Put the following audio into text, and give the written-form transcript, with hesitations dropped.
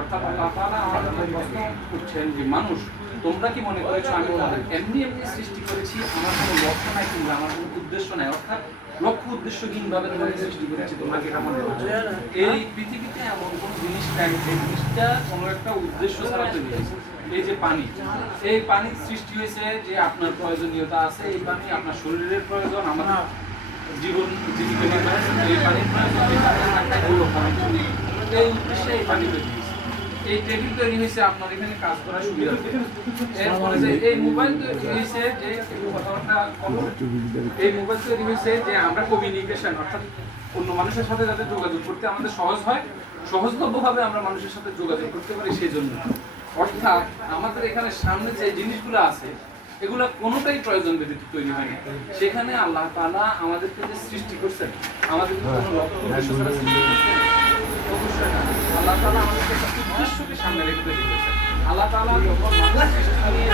অর্থাৎ আল্লাহ তাআলা আমাদের প্রশ্ন করছেন যে মানুষ তোমরা কি মনে করেছো আমি তোমাদের এমনি এমনি সৃষ্টি করেছি, আমার কোনো লক্ষ্য নাই কিংবা আমার কোনো উদ্দেশ্য নাই, অর্থাৎ লক্ষ্য উদ্দেশ্যহীন ভাবে তোমাকে সৃষ্টি করেছি, তোমরা কি এটা মনে করছো? এই পৃথিবীতে এমন কোনো জিনিস নাই যে জিনিসটা কোনো একটা উদ্দেশ্য ছাড়া তৈরি হয়েছে। এই যে পানি, এই পানির সৃষ্টি হয়েছে যে আপনার প্রয়োজনীয়তা আছে, এই পানি আপনার শরীরের প্রয়োজন, আমাদের জীবন জীবিকা নির্বাহে এই পানির প্রয়োজন, এই উদ্দেশ্যে এই পানি তৈরি হয়েছে। এই টেবিল তৈরি হয়েছে আপনার এখানে কাজ করার সুবিধা। এরপরে যে এই মোবাইল তৈরি হয়েছে যে কথাবার্তা, এই মোবাইল তৈরি হয়েছে যে আমরা কমিউনিকেশন অর্থাৎ অন্য মানুষের সাথে যাতে যোগাযোগ করতে আমাদের সহজ হয়, সহজলভ্যভাবে আমরা মানুষের সাথে যোগাযোগ করতে পারি সেই জন্য। অর্থাৎ আমাদের এখানে সামনে যে জিনিসগুলো আছে এগুলো কোনোটাই প্রয়োজন ব্যতীত তৈরি হয়নি। সেখানে আল্লাহ তাআলা আমাদেরকে যে সৃষ্টি করছেন, আমাদের কোনো লক্ষ্য উদ্দেশ্য ছাড়া সৃষ্টি করছেন অবশ্যই না। আল্লাহ তাআলা আমাদেরকে একটা উদ্দেশ্যকে সামনে রেখে তৈরি করেছেন। আল্লাহ তাআলা যখন মানুষ সৃষ্টি নিয়ে